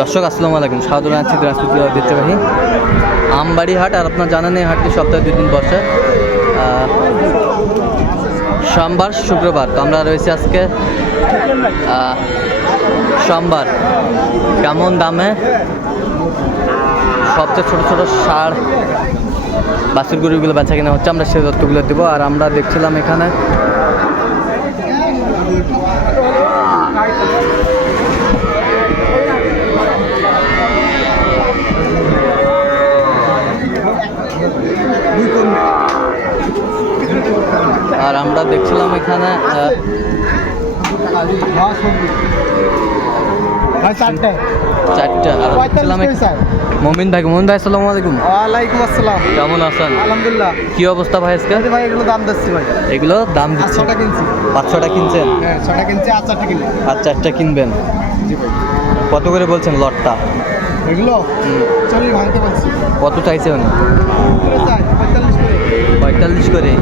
দর্শক, আসসালামু আলাইকুম। জানাচ্ছি দিনাজপুর জেলার ঐতিহ্যবাহী আমবাড়ি হাট আর আপনার জানেন এই হাটটি সপ্তাহে দুই দিন বসে। সোমবার, শুক্রবার। তো আমরা রয়েছি আজকে সোমবার। কেমন দামে সবচেয়ে ছোট ছোট সার বাছুর গরুগুলো বেচা কিনা হচ্ছে, আমরা সেই তথ্যগুলো দেবো। আর আমরা দেখছিলাম এখানে আর আমরা দেখছিলাম এখানে আহ, ভাই চারটে চারটা আর দেখছিলাম পঁয়তাল্লিশ এখানে- মমিন ভাই মমিন ভাই আসসালামু আলাইকুম। ওয়ালাইকুম আসসালাম। কেমন আছেন? আলহামদুলিল্লাহ। কি অবস্থা ভাই আজকে? ভাই এগুলো দাম দিচ্ছি ভাই। এগুলো দাম দিচ্ছে। ছটা কিনছি। পাঁচ ছটা কিনছেন? হ্যাঁ ছটা কিনছি আর চারটা কিনছি আর চারটা কিনবেন? জি ভাই। কত করে বলছেন লটটা? এগুলো? চল্লিশ ভাঙতে বলছি। কত চাইছে উনি চাই। পঁয়তাল্লিশ করে।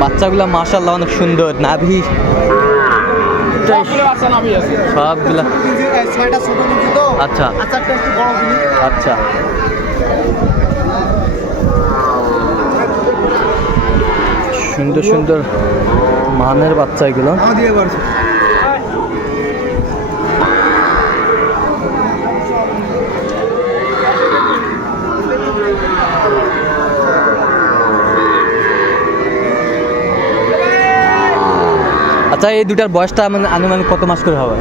বাচ্চাগুলো মাশাল্লাহ অনেক সুন্দর নাভি। সবগুলা। আচ্ছা। আচ্ছা। সুন্দর সুন্দর মানের বাচ্চা এগুলো। আচ্ছা এই দুটার বয়সটা মানে আনুমানিক কত মাস করে হবে?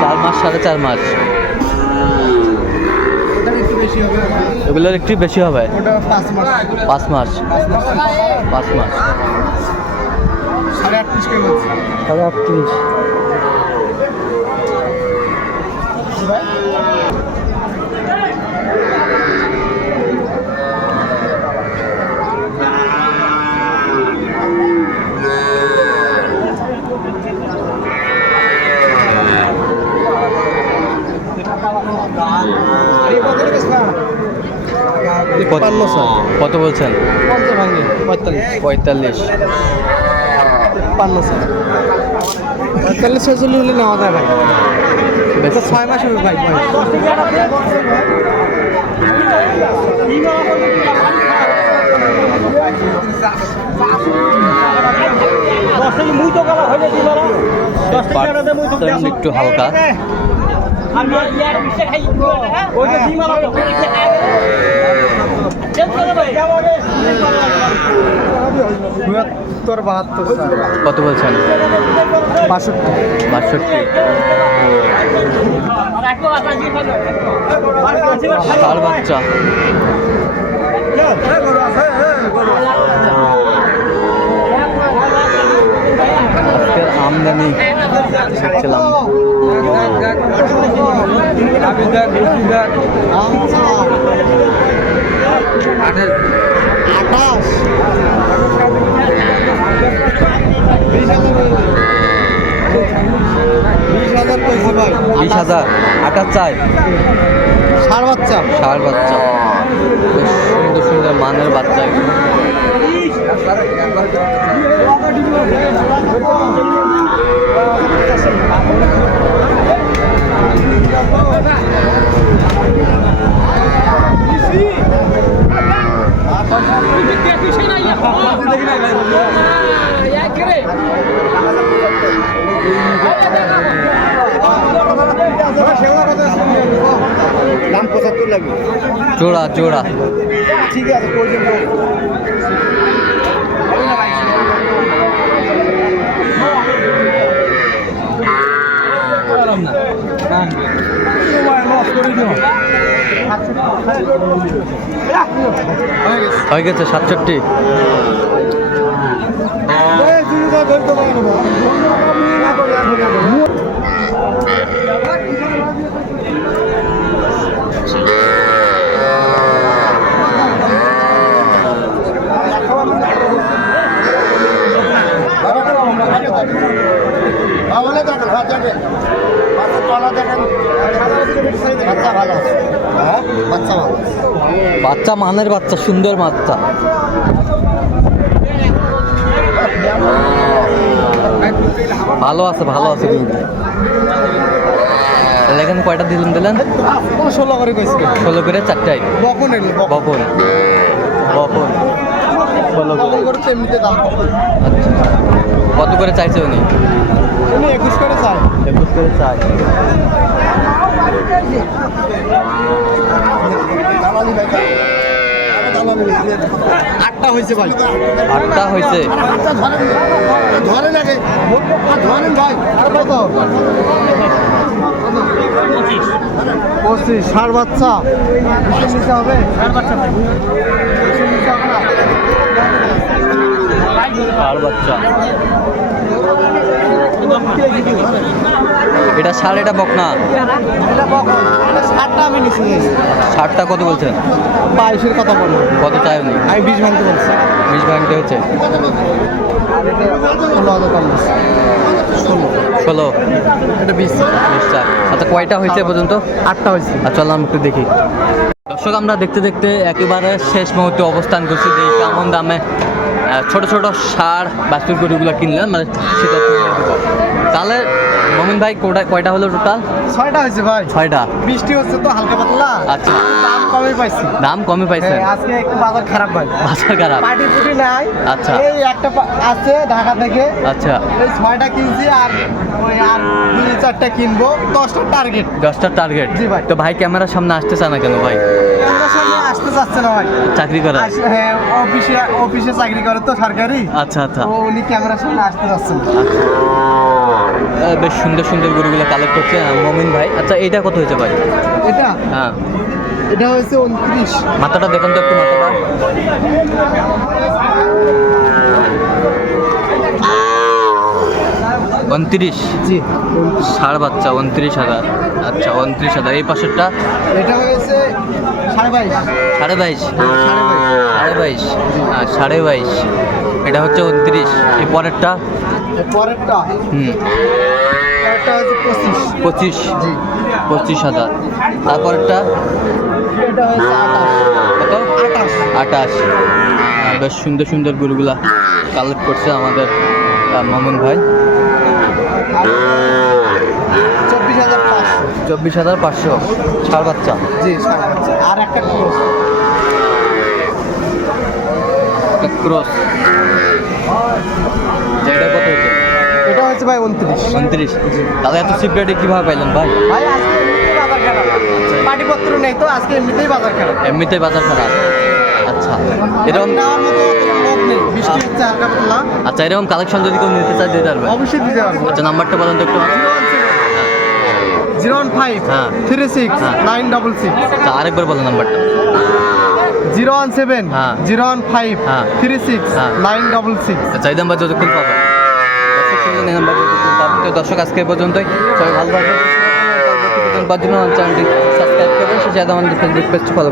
চার মাস সাড়ে চার মাস। এগুলোর একটু বেশি হবে? পাঁচ মাস। পাঁচ মাস। পাঁচ মাস। মাস। সাড়ে আটত্রিশ সাড়ে আটত্রিশ। কত- পান্ন স্যার। কত বলছেন? পঞ্চাশ ভাঙে পঁয়তাল্লিশ। পঁয়তাল্লিশ। পান্ন স্যার। পঁয়তাল্লিশ ছয়চল্লিশ হলে নেওয়া যায় ভাই এটা ছয় মাস হবে ভাই। একটু হালকা। চুয়াত্তর বাহাত্তর স্যার কত বলছেন? বাষট্টি। বাষট্টি। ষাট বাচ্চা আজকের আমদানি দেখছিলাম আঠাশ বিশ হাজার কইছি বিশ হাজার। আটার চাই। ষাট বাচ্চা। ষাট বাচ্চা। সুন্দর সুন্দর মানের বাচ্চা এগুলো। দাম পঁচাত্তর লাগবে। জোড়া জোড়া। ঠিক আছে পর্যন্ত হয়ে গেছে সাতষট্টি ভালো দেখেন হ্যাঁ দেখেন বাচ্চা তলা দেখেন বাচ্চা ভালো আছে হ্যাঁ বাচ্চা ভালো আছে বাচ্চা মানের বাচ্চা সুন্দর বাচ্চা। ভালো আছে ভালো আছে কিন্তু। এখানে কয়টা দিলেন দিলেন? ষোলো করে ষোলো করে চারটায় বকন বপন বপন এমনিতে দাম আচ্ছা। কত করে চাইছে উনি? উনি একুশ করে চাই। একুশ করে চাই। আটটা হয়েছে ভাই। আটটা হয়েছে? ধরেন। আগে। ধরেন ভাই। আর কত? পঁচিশ। ষাট বাচ্চা। হবে। ষাট বাচ্চা ভাই না ষাড় বাচ্চা। এটা ষাড় এটা বকনা? ষাটটা আমি নিয়েছি কত বলছেন? বাইশের কথা বলব কত চাই উনি? আমি বিশ ভাঙতে বলছি। বিশ ভাঙতে হচ্ছে। আর ষোলো এটা বিশ। বিশ চার। আচ্ছা কয়টা হয়েছে পর্যন্ত? আটটা হয়েছে। আর চলো আমি একটু দেখি। দর্শক, আমরা দেখতে দেখতে একেবারে শেষ মুহূর্তে অবস্থান করছি যে কেমন দামে ছোটো ছোট সার বাস্তুর গরুগুলো কিনলেন মানে সেটা তাহলে মমিন ভাই কোটা কয়টা হলো টোটাল ছয়টা হয়েছে ভাই। ছয়টা। বৃষ্টি হচ্ছে তো হালকা পাতলা। আচ্ছা। দাম কমে পাইছি। দাম কমে পাইছেন? হ্যাঁ, আজকে একটু বাজার খারাপ ভাই। বাজার খারাপ। পার্টি ফুটি নাই। আচ্ছা। এই একটা আছে ঢাকা থেকে। আচ্ছা। এই ছয়টা কিনছি আর ওই আর দুই চারটা কিনবো। দশটা টার্গেট দশটার টার্গেট জি ভাই। তো ভাই ক্যামেরার সামনে আসতে চায় না কেন ভাই? ক্যামেরার সামনে আসতে চাচ্ছে না ভাই। চাকরি করে? হ্যাঁ অফিসে অফিসে চাকরি করে তো সরকারি। আচ্ছা আচ্ছা। উনি ক্যামেরার সামনে আসতে চাচ্ছেন না। বেশ সুন্দর সুন্দর গরুগুলো কালেক্ট করছে মমিন ভাই। আচ্ছা এইটা কত হয়েছে ভাই? এটা? হ্যাঁ। এটা হয়েছে উনত্রিশ। মাথাটা দেখুন তো একটু মাথাটা। উনত্রিশ? জি। ষাড় বাচ্চা উনত্রিশ হাজার। আচ্ছা উনত্রিশ হাজার। এই পাশেরটা? এটা হয়েছে সাড়ে বাইশ। সাড়ে বাইশ? সাড়ে বাইশ। সাড়ে বাইশ? হ্যাঁ এটা হচ্ছে উনত্রিশ। এই পরেরটা? পরেরটা। হুম। পরেরটা হচ্ছে পঁচিশ। পঁচিশ। জি। পঁচিশ হাজার। তারপরেরটা? এটা কত? আটাশ হ্যাঁ, বেশ সুন্দর সুন্দর গরুগুলা কালেক্ট করছে আমাদের মামুন ভাই। চব্বিশ হাজার পাঁচশো। চব্বিশ হাজার পাঁচশো। বাচ্চা? জি। আর একটা ক্রোশ ক্রস। এটা কত হয়েছে এটা হচ্ছে ভাই উনত্রিশ। উনত্রিশ। তাহলে এত চিপ রেটে কীভাবে পাইলেন ভাই? ভাই আজকে এমনিতেই বাজার খারাপ। পাটিপত্র নেই তো আজকে এমনিতেই বাজার খারাপ। এমনিতে বাজার খারাপ। আচ্ছা। এরকম নেওয়ার মতো হচ্ছে আচ্ছা এরকম কালেকশন যদি কেউ নিতে চায় দিতে পারবে অবশ্যই দিতে পারব। আচ্ছা নাম্বারটা বলেন তো একটু। Zero one five. হ্যাঁ। থ্রি সিক্স হ্যাঁ। Nine double six. আচ্ছা আরেকবার বলেন নাম্বারটা। জিরো ওয়ান সেভেন হ্যাঁ। জিরো ওয়ান ফাইভ হ্যাঁ। থ্রি সিক্স হ্যাঁ। নাইন ডবল সিক্স আচ্ছা এই নাম্বার যতক্ষণ পাবেন এই নাম্বার তো দর্শক আজকে পর্যন্তই সবাই ভালো থাকবেন চ্যানেলটি সাবস্ক্রাইব করবেন সেটা আমাদের ফেসবুক পেজটি ফলো